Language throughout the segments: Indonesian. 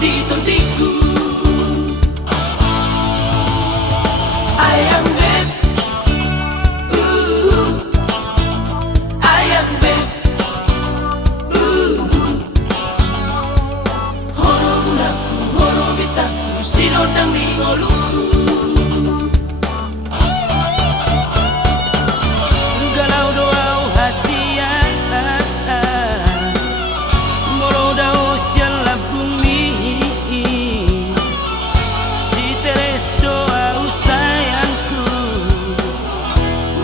tondiku. Ayank Beibh, Ayank Beibh, horo bunaku, horo bitaku, sinodang di ngoluku. Galau doau hasian, moro dau siala bumi, si teres doau sayangku,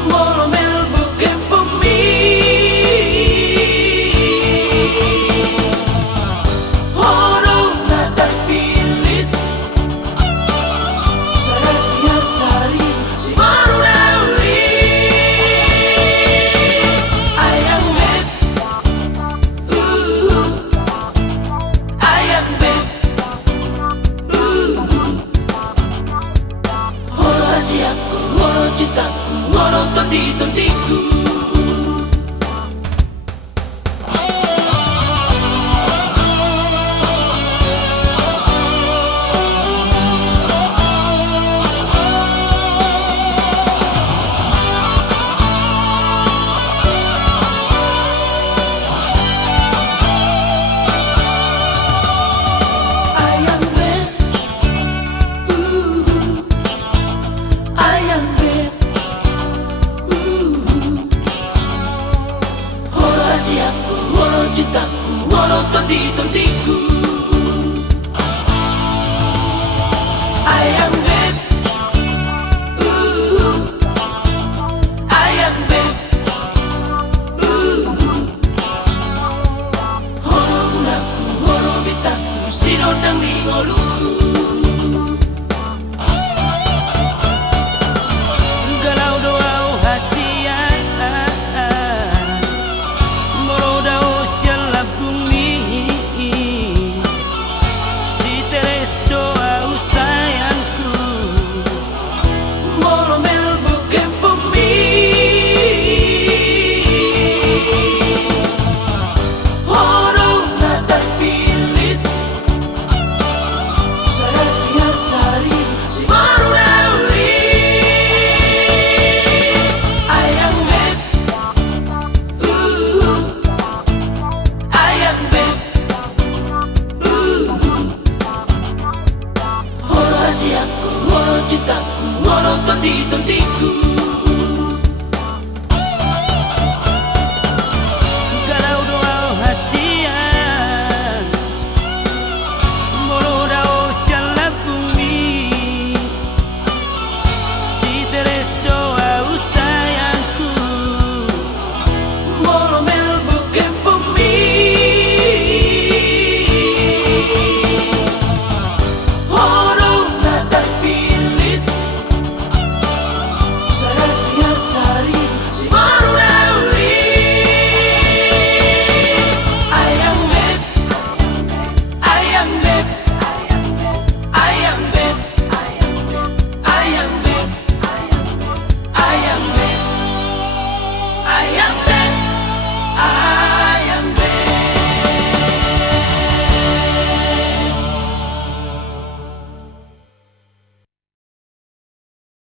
moro mel bukan bumi. Horo na terpilit, sarasinya sari si baru dauli. Ayank Beibh, Ayank Beibh, horo hasiaku, horo cintaku, horo tondiku. Ayank Beibh, Ayank Beibh, horo hasiaku, horo cintaku, horo tondiku. Ayank Beibh, Ayank Beibh, horo bunaku, horo bitaku, sinodang di ngoluku. Galau doau hasian, moro dau siala bumi, si teres doau sayangku, moro mel bukan bumi. Horo na terpilit, sarasinya sari si baru dauli. Ayank Beibh, Ayank Beibh, horo hasiaku, horo cintaku, horo tondiku. Galau doau hasian, moro dau siala bumi, si teres doau sayangku, moro mel bukan bumi. Horo na terpilit, sarasinya sari si baru dauli. Ayank Beibh, Ayank Beibh,